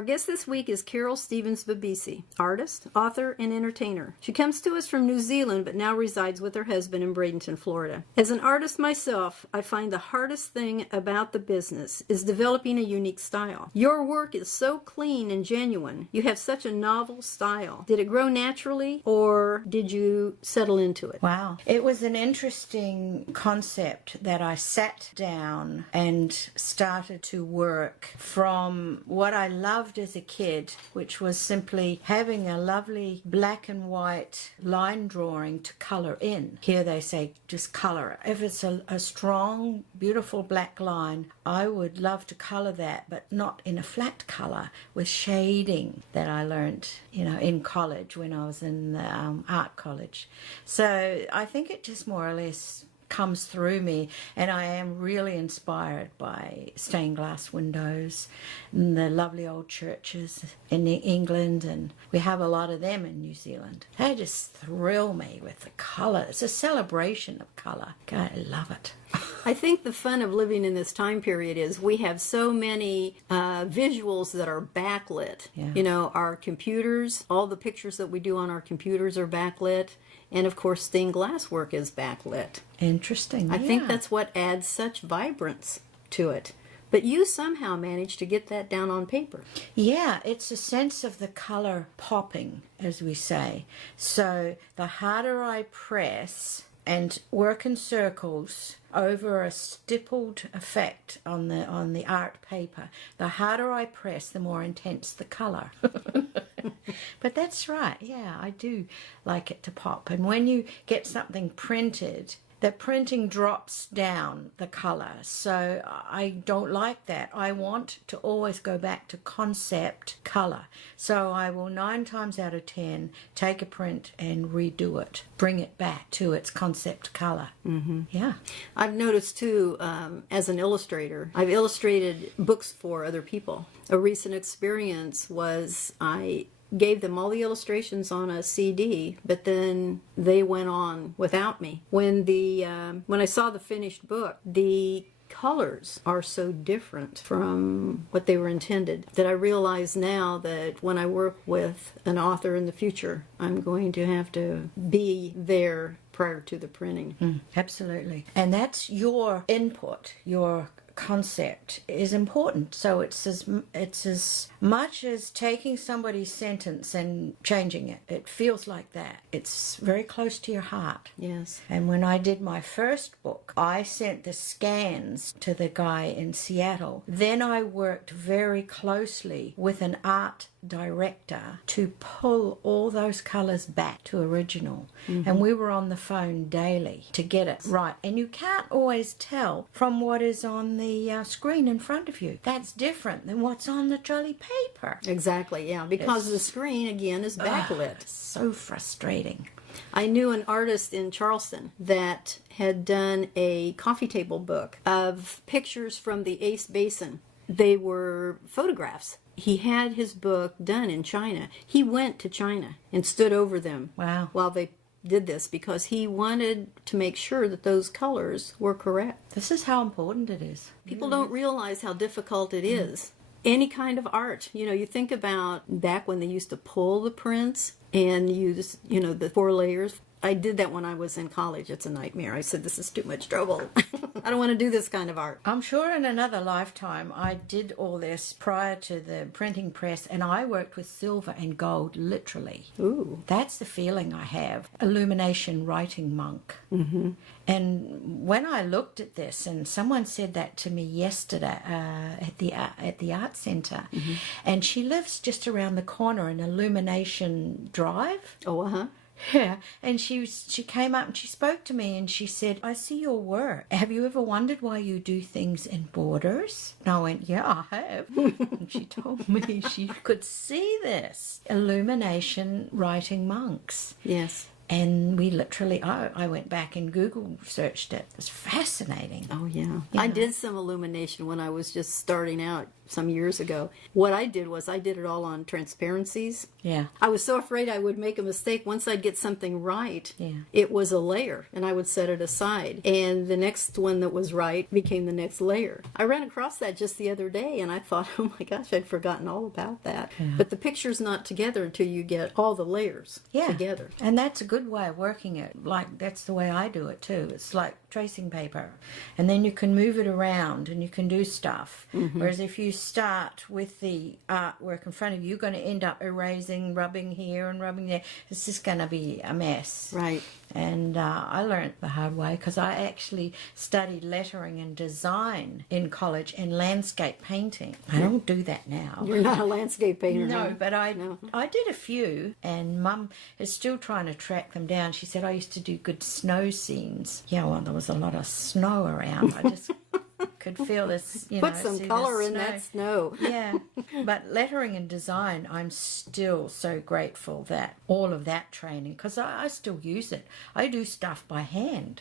Our guest this week is Carole Stevens Bibisi, artist, author, and entertainer. She comes to us from New Zealand but now resides with her husband in Bradenton, Florida. As an artist myself, I find the hardest thing about the business is developing a unique style. Your work is so clean and genuine. You have such a novel style. Did it grow naturally or did you settle into it? Wow. It was an interesting concept that I sat down and started to work from what I loved as a kid, which was simply having a lovely black and white line drawing to colour in. Here they say just colour it. If it's a strong, beautiful black line, I would love to colour that, but not in a flat colour, with shading that I learned, in college when I was in the art college. So I think it just more or less comes through me, and I am really inspired by stained glass windows and the lovely old churches in England, and we have a lot of them in New Zealand. They just thrill me with the colour. It's a celebration of colour. I love it. I think the fun of living in this time period is we have so many visuals that are backlit. Yeah. Our computers, all the pictures that we do on our computers are backlit. And of course, stained glass work is backlit. Interesting. I think that's what adds such vibrance to it. But you somehow managed to get that down on paper. Yeah, it's a sense of the colour popping, as we say. So the harder I press and work in circles over a stippled effect on the art paper, the harder I press, the more intense the colour. But that's right, yeah, I do like it to pop. And when you get something printed, the printing drops down the colour. So I don't like that. I want to always go back to concept colour. So I will 9 times out of 10 take a print and redo it, bring it back to its concept colour. Mm-hmm. Yeah. I've noticed too, as an illustrator, I've illustrated books for other people. A recent experience was I gave them all the illustrations on a CD, but then they went on without me. When I saw the finished book, the colors are so different from what they were intended that I realize now that when I work with an author in the future, I'm going to have to be there prior to the printing. Absolutely. And that's your input, your concept is important. So it's as much as taking somebody's sentence and changing it. It feels like that. It's very close to your heart. Yes. And when I did my first book, I sent the scans to the guy in Seattle. Then I worked very closely with an art director to pull all those colours back to original. Mm-hmm. And we were on the phone daily to get it right. And you can't always tell from what is on the screen in front of you. That's different than what's on the jolly paper. Exactly, yeah, because the screen, again, is backlit. So frustrating. I knew an artist in Charleston that had done a coffee table book of pictures from the Ace Basin. They were photographs. He had his book done in China. He went to China and stood over them while they did this because he wanted to make sure that those colors were correct. This is how important it is. People don't realize how difficult it is. Any kind of art, you think about back when they used to pull the prints and use, the 4 layers. I did that when I was in college. It's a nightmare. I said, this is too much trouble. I don't want to do this kind of art. I'm sure in another lifetime I did all this prior to the printing press, and I worked with silver and gold, literally. Ooh. That's the feeling I have. Illumination writing monk. Mm-hmm. And when I looked at this, and someone said that to me yesterday at the art centre, mm-hmm. and she lives just around the corner in Illumination Drive. Oh, uh-huh. Yeah, and she came up and she spoke to me and she said, I see your work. Have you ever wondered why you do things in borders? And I went, yeah, I have. And she told me she could see this. Illumination writing monks. Yes. And we literally, I went back and Google searched it. It was fascinating. Oh, yeah. I did some illumination when I was just starting out some years ago. What I did was I did it all on transparencies. Yeah. I was so afraid I would make a mistake. Once I'd get something right, Yeah. it was a layer, and I would set it aside. And the next one that was right became the next layer. I ran across that just the other day, and I thought, oh my gosh, I'd forgotten all about that. Yeah. But the picture's not together until you get all the layers together. And that's a good way of working it. Like, that's the way I do it too. It's like tracing paper. And then you can move it around and you can do stuff. Whereas if you start with the artwork in front of you, you're going to end up erasing, rubbing here and rubbing there. It's just going to be a mess. Right. And I learned the hard way because I actually studied lettering and design in college and landscape painting. I don't do that now. You're not a landscape painter. No, but I did a few, and Mum is still trying to track them down. She said I used to do good snow scenes. Yeah, well, there was a lot of snow around. I just could feel this, Put some see color the in that snow. Yeah, but lettering and design, I'm still so grateful that all of that training, because I still use it. I do stuff by hand.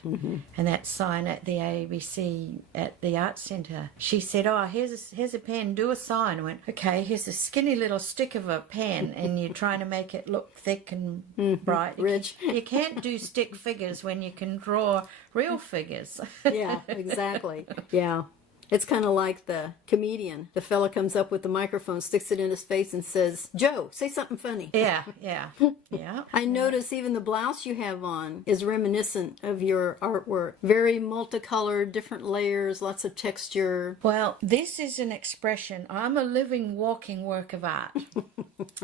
And that sign at the ABC at the Art Centre, she said, oh, here's a pen, do a sign. I went, okay, here's a skinny little stick of a pen, and you're trying to make it look thick and bright. Rich. You can't do stick figures when you can draw real figures. Yeah, exactly. Yeah. It's kind of like the comedian. The fella comes up with the microphone, sticks it in his face, and says, Joe, say something funny. Yeah. I notice even the blouse you have on is reminiscent of your artwork. Very multicolored, different layers, lots of texture. Well, this is an expression. I'm a living, walking work of art.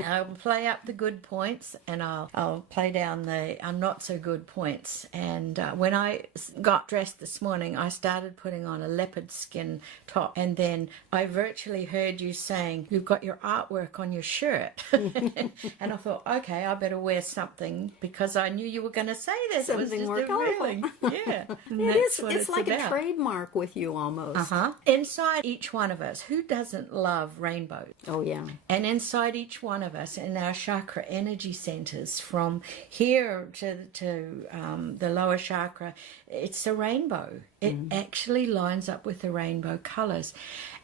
I'll play up the good points and I'll play down the not so good points. And when I got dressed this morning, I started putting on a leopard skin top, and then I virtually heard you saying you've got your artwork on your shirt. And I thought, okay, I better wear something, because I knew you were going to say this. Something it was more just colorful. Yeah. It's like a trademark with you almost. Inside each one of us, who doesn't love rainbows? Oh, yeah. And inside each one of us, in our chakra energy centers, from here to the lower chakra, it's a rainbow. It actually lines up with the rainbow colors.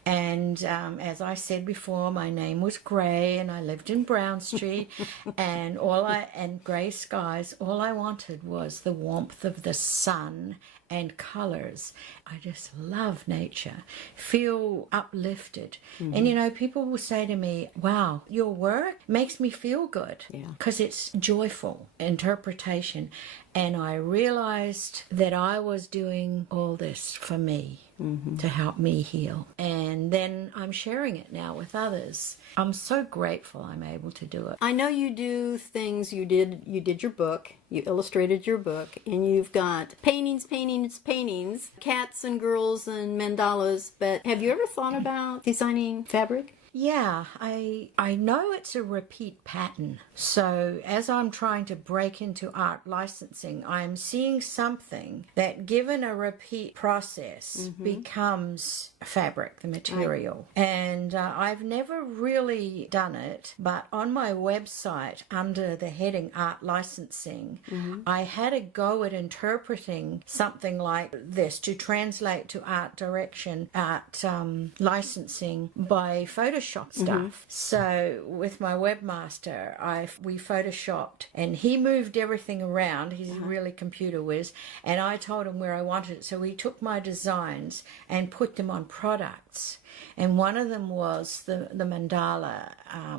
And as I said before, my name was Gray, and I lived in Brown Street, and grey skies. All I wanted was the warmth of the sun and colors. I just love nature, feel uplifted. And people will say to me, wow, your work makes me feel good, because it's joyful interpretation. And I realized that I was doing all this for me, to help me heal. And then I'm sharing it now with others. I'm so grateful I'm able to do it. I know you do things. You did your book. You illustrated your book, and you've got paintings, cats and girls and mandalas. But have you ever thought about designing fabric? Yeah, I know it's a repeat pattern. So as I'm trying to break into art licensing, I'm seeing something that, given a repeat process, becomes fabric, the material. Right. And I've never really done it, but on my website, under the heading Art Licensing, I had a go at interpreting something like this to translate to art direction, art licensing by Photoshop stuff. So with my webmaster, we photoshopped, and he moved everything around. He's really computer whiz, and I told him where I wanted it. So we took my designs and put them on products. And one of them was the mandala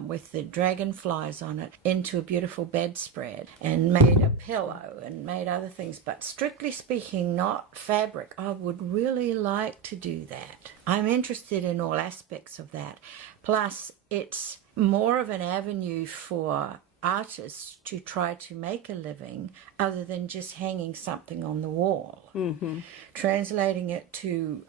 with the dragonflies on it into a beautiful bedspread, and made a pillow and made other things. But strictly speaking, not fabric. I would really like to do that. I'm interested in all aspects of that. Plus, it's more of an avenue for artists to try to make a living other than just hanging something on the wall. Translating it to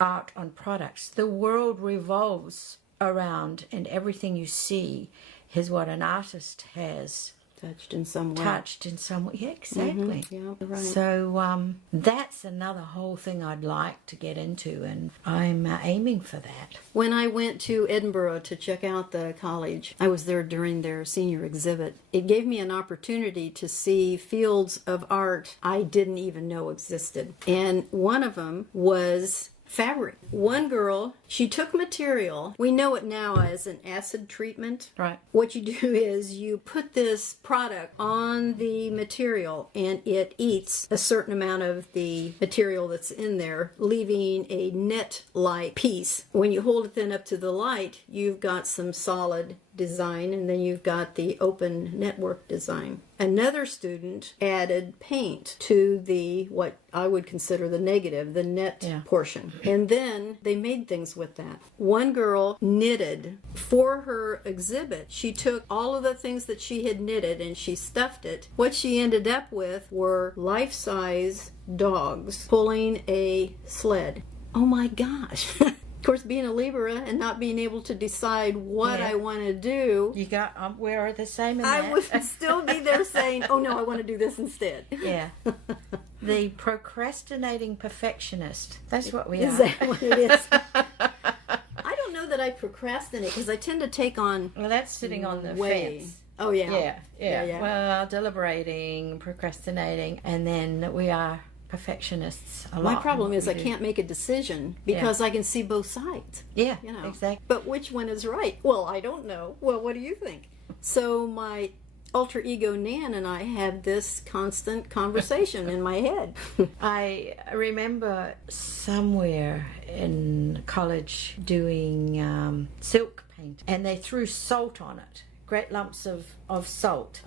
art on products. The world revolves around, and everything you see is what an artist has touched in some way. touched in some way. Yeah, exactly. Yeah, you're right. So that's another whole thing I'd like to get into, and I'm aiming for that. When I went to Edinburgh to check out the college, I was there during their senior exhibit. It gave me an opportunity to see fields of art I didn't even know existed. And one of them was fabric. One girl, she took material. We know it now as an acid treatment. Right. What you do is you put this product on the material and it eats a certain amount of the material that's in there, leaving a net-like piece. When you hold it then up to the light, you've got some solid design, and then you've got the open network design. Another student added paint to the, what I would consider the negative, the net portion. And then they made things with that. One girl knitted for her exhibit. She took all of the things that she had knitted and she stuffed it. What she ended up with were life-size dogs pulling a sled. Oh my gosh. Of course, being a Libra and not being able to decide what I want to do, You got we're the same in I that. would still be there saying, oh no, I want to do this instead. Yeah. The procrastinating perfectionist. That's what we Is are. that what it is? I don't know that I procrastinate because I tend to take on Well, that's sitting on the way. fence. Oh yeah. Yeah. Well, deliberating, procrastinating, and then we are perfectionists a lot. My problem in what is we I do. can't make a decision because I can see both sides. Yeah, You know. exactly. But which one is right? Well, I don't know. Well, what do you think? So my alter ego Nan and I have this constant conversation in my head. I remember somewhere in college doing silk paint, and they threw salt on it, great lumps of salt.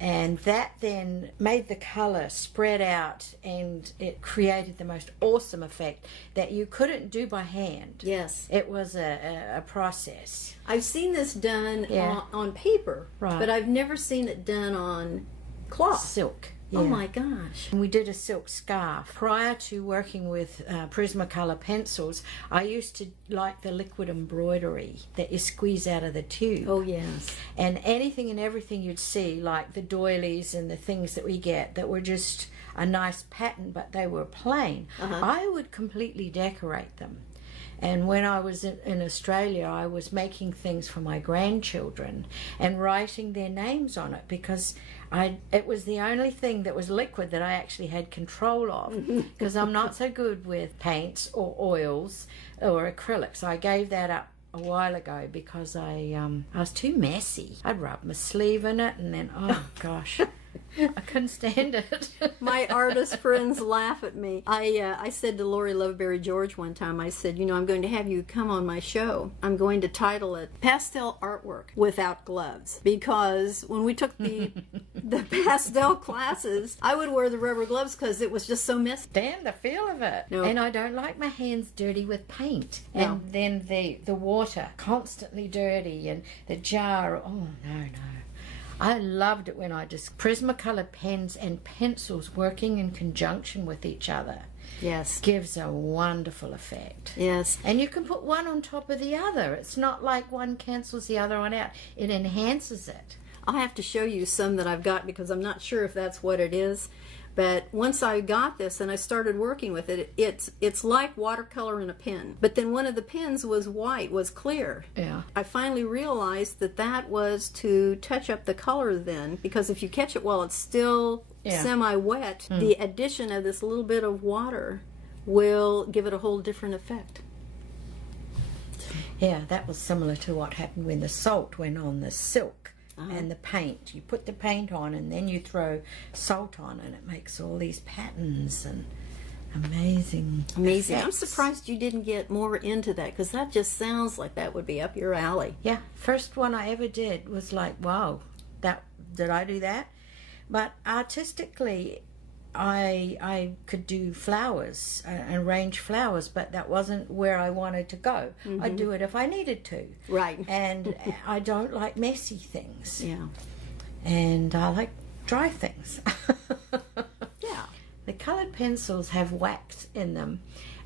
And that then made the colour spread out, and it created the most awesome effect that you couldn't do by hand. Yes. It was a process. I've seen this done Yeah. on paper, Right. but I've never seen it done on cloth. Silk. Oh yeah. my gosh. And we did a silk scarf. Prior to working with Prismacolor pencils, I used to like the liquid embroidery that you squeeze out of the tube. Oh yes. And anything and everything you'd see, like the doilies and the things that we get that were just a nice pattern, but they were plain, I would completely decorate them. And when I was in Australia, I was making things for my grandchildren and writing their names on it because it was the only thing that was liquid that I actually had control of, because I'm not so good with paints or oils or acrylics. I gave that up a while ago because I was too messy. I'd rub my sleeve in it and then, oh gosh, I couldn't stand it. My artist friends laugh at me. I said to Lori Loveberry George one time, I said, you know, I'm going to have you come on my show. I'm going to title it Pastel Artwork Without Gloves, because when we took the pastel classes, I would wear the rubber gloves because it was just so messy. Stand the feel of it. No. And I don't like my hands dirty with paint. No. And then the water constantly dirty, and the jar. Oh no. I loved it when I just Prismacolor pens and pencils working in conjunction with each other Yes. gives a wonderful effect. Yes. And you can put one on top of the other. It's not like one cancels the other one out. It enhances it. I'll have to show you some that I've got because I'm not sure if that's what it is. But once I got this and I started working with it, it's like watercolor in a pen. But then one of the pens was white, was clear. Yeah. I finally realized that was to touch up the color then, because if you catch it while it's still semi-wet, the addition of this little bit of water will give it a whole different effect. Yeah, that was similar to what happened when the salt went on the silk. And the paint. You put the paint on and then you throw salt on and it makes all these patterns and amazing. Amazing. I'm effects. surprised you didn't get more into that because that just sounds like that would be up your alley. Yeah, first one I ever did was like, wow, did I do that? But artistically, I could do flowers, arrange flowers, but that wasn't where I wanted to go. I'd do it if I needed to. Right. And I don't like messy things. Yeah. And I like dry things. Yeah. The coloured pencils have wax in them,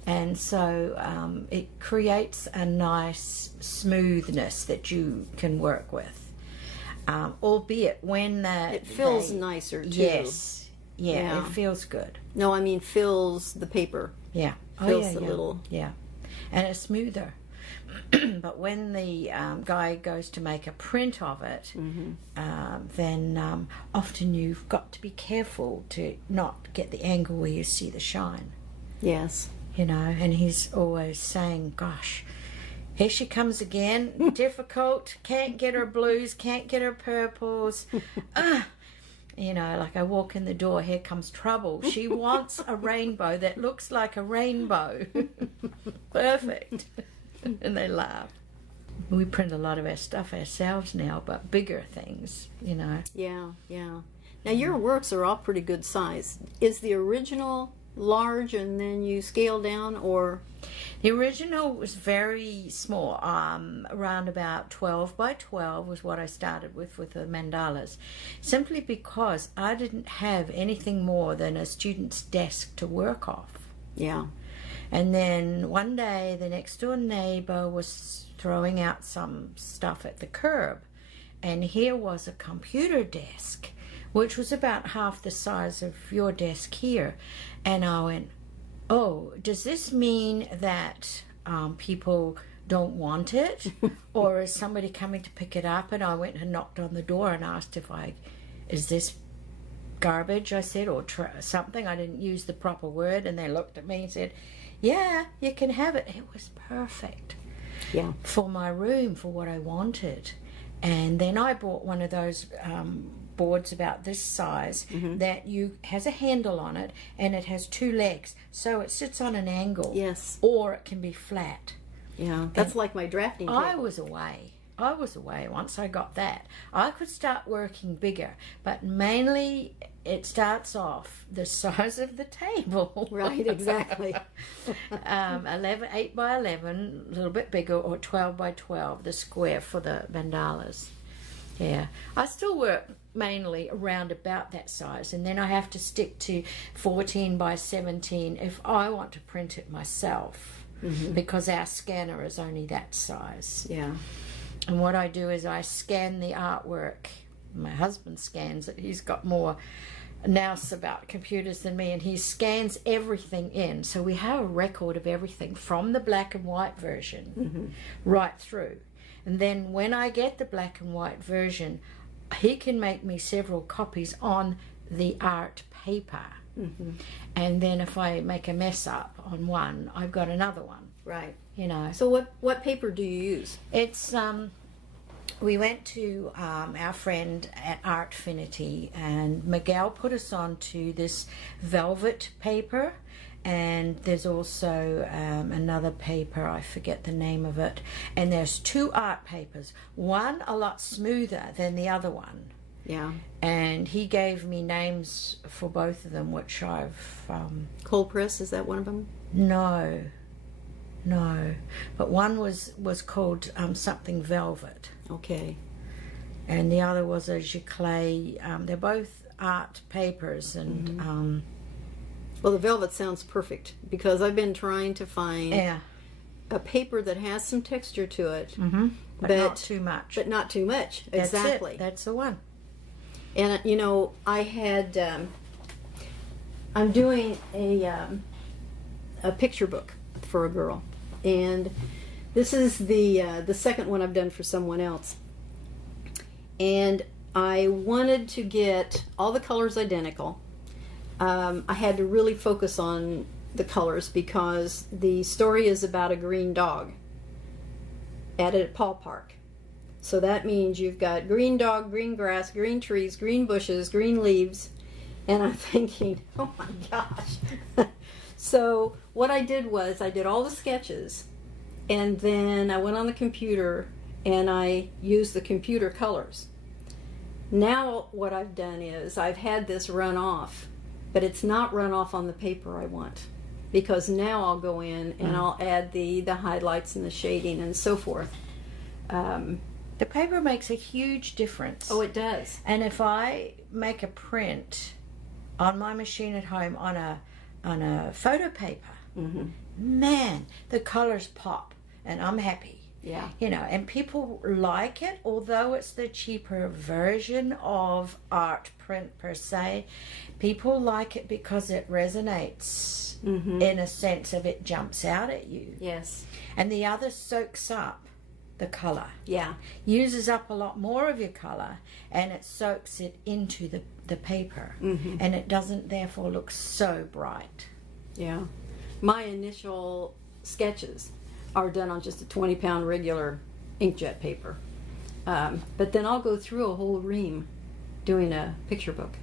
and so it creates a nice smoothness that you can work with. albeit when It feels nicer too. Yes, Yeah. it feels good. No, I mean fills the paper. Yeah, Fills the little. yeah, and it's smoother. But when the guy goes to make a print of it, then often you've got to be careful to not get the angle where you see the shine. Yes. You know, and he's always saying, gosh, here she comes again, difficult, can't get her blues, can't get her purples. You know, like I walk in the door, here comes trouble. She wants a rainbow that looks like a rainbow. Perfect. And they laugh. We print a lot of our stuff ourselves now, but bigger things, you know. Yeah, yeah. Now your works are all pretty good size. Is the original large and then you scale down, or? The original was very small, around about 12 by 12 was what I started with the mandalas, simply because I didn't have anything more than a student's desk to work off. Yeah. And then one day the next door neighbor was throwing out some stuff at the curb, and here was a computer desk which was about half the size of your desk here. And I went, oh, does this mean that people don't want it? Or is somebody coming to pick it up? And I went and knocked on the door and asked is this garbage, I said, or something. I didn't use the proper word. And they looked at me and said, yeah, you can have it. It was perfect. Yeah. For my room, for what I wanted. And then I bought one of those boards about this size that has a handle on it, and it has two legs, so it sits on an angle. Yes. Or it can be flat. Yeah, that's like my drafting table. I was away once I got that. I could start working bigger, but mainly it starts off the size of the table. Right, exactly. 8 by 11, a little bit bigger, or 12 by 12, the square for the mandalas. Yeah, I still work mainly around about that size, and then I have to stick to 14 by 17 if I want to print it myself, because our scanner is only that size. Yeah. And what I do is I scan the artwork. My husband scans it. He's got more nous about computers than me, and he scans everything in. So we have a record of everything from the black and white version right through. And then when I get the black and white version, he can make me several copies on the art paper. And then if I make a mess up on one, I've got another one. Right. You know. So what paper do you use? It's we went to our friend at Artfinity, and Miguel put us on to this velvet paper, and there's also another paper, I forget the name of it, and there's two art papers, one a lot smoother than the other one. Yeah. And he gave me names for both of them, which I've Cold press, is that one of them? no, but one was called something velvet. Okay. And the other was a giclée. They're both art papers, and Well, the velvet sounds perfect, because I've been trying to find a paper that has some texture to it, but not too much. But not too much. That's Exactly. it. That's the one. And you know, I had I'm doing a picture book for a girl, and this is the second one I've done for someone else. And I wanted to get all the colors identical. I had to really focus on the colors because the story is about a green dog at a ballpark. So that means you've got green dog, green grass, green trees, green bushes, green leaves. And I'm thinking, oh my gosh. So what I did was I did all the sketches, and then I went on the computer and I used the computer colors. Now what I've done is I've had this run off, but it's not run off on the paper I want, because now I'll go in and I'll add the highlights and the shading and so forth. The paper makes a huge difference. Oh, it does. And if I make a print on my machine at home on a photo paper, man, the colors pop, and I'm happy. Yeah. You know, and people like it, although it's the cheaper version of art print per se. People like it because it resonates in a sense of it jumps out at you. Yes. And the other soaks up the color. Yeah. Uses up a lot more of your color, and it soaks it into the paper. And it doesn't therefore look so bright. Yeah. My initial sketches are done on just a 20-pound regular inkjet paper. But then I'll go through a whole ream doing a picture book.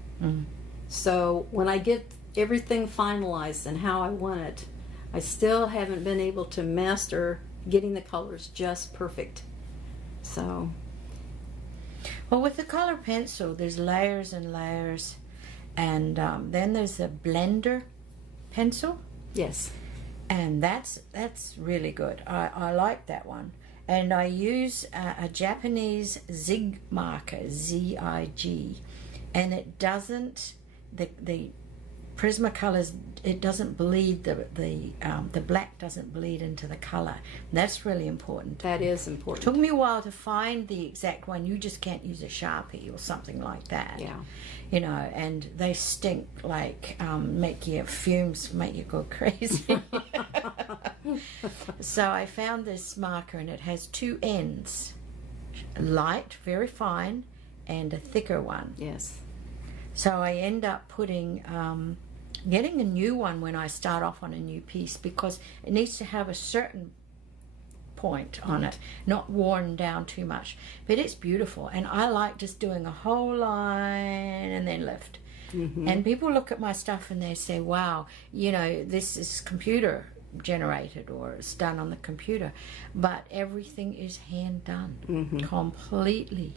So when I get everything finalized and how I want it, I still haven't been able to master getting the colors just perfect. So. Well, with the color pencil, there's layers and layers. And then there's the blender pencil. Yes. And that's really good. I like that one. And I use a Japanese Zig marker, Z-I-G, and it doesn't, the Prismacolors, it doesn't bleed, the black doesn't bleed into the color. And that's really important. That is important. Took me a while to find the exact one. You just can't use a Sharpie or something like that. Yeah. You know, and they stink like, make you go crazy. So I found this marker, and it has two ends, light, very fine, and a thicker one. Yes. So I end up putting, getting a new one when I start off on a new piece, because it needs to have a certain point on it, not worn down too much. But it's beautiful, and I like just doing a whole line and then lift. And people look at my stuff and they say, wow, you know, this is computer generated, or it's done on the computer, but everything is hand done, completely.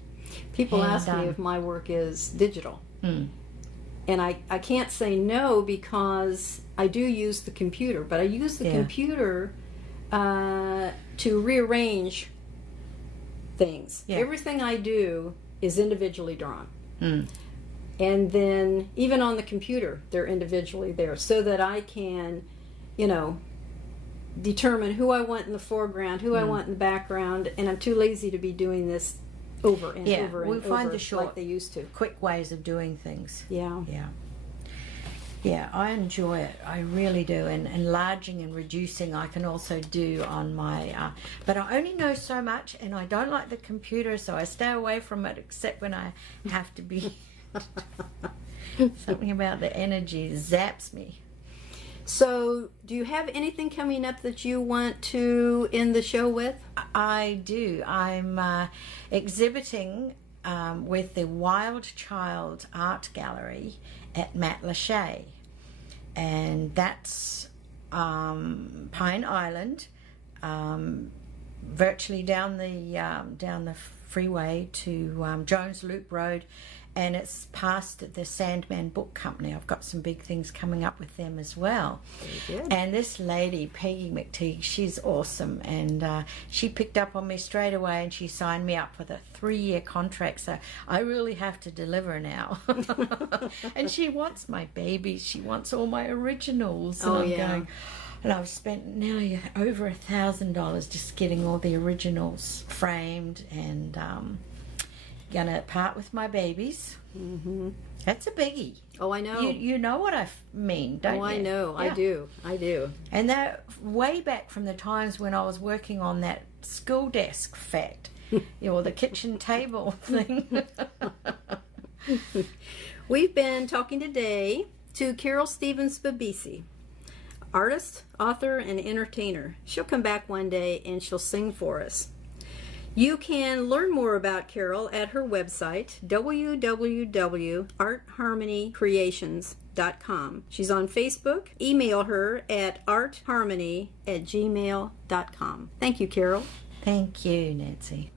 People hand ask me done. if my work is digital. And I can't say no, because I do use the computer, but I use the computer to rearrange things. Everything I do is individually drawn. And then even on the computer, they're individually there, so that I can, you know, determine who I want in the foreground, who I want in the background, and I'm too lazy to be doing this over and over and we find over the short, like they used to. quick ways of doing things. Yeah. Yeah, I enjoy it. I really do. And enlarging and reducing I can also do on my... but I only know so much, and I don't like the computer, so I stay away from it, except when I have to be... Something about the energy zaps me. So, do you have anything coming up that you want to end the show with? I do. I'm exhibiting with the Wild Child Art Gallery at Matlacha, and that's Pine Island, virtually down the freeway to Jones Loop Road, and it's past the Sandman Book Company. I've got some big things coming up with them as well. Very good. And this lady, Peggy McTeague, she's awesome, and she picked up on me straight away, and she signed me up for the 3-year contract, so I really have to deliver now. And she wants my babies, she wants all my originals, and going, and I've spent nearly over $1,000 just getting all the originals framed, and gonna part with my babies. That's a biggie. Oh, I know. You know what I mean, don't you? Oh, I know. Yeah. I do. And that way back from the times when I was working on that school desk fact, or the kitchen table thing. We've been talking today to Carole Stevens Bibisi, artist, author, and entertainer. She'll come back one day and she'll sing for us. You can learn more about Carole at her website, www.artharmonycreations.com. She's on Facebook. Email her at artharmony@gmail.com. Thank you, Carole. Thank you, Nancy.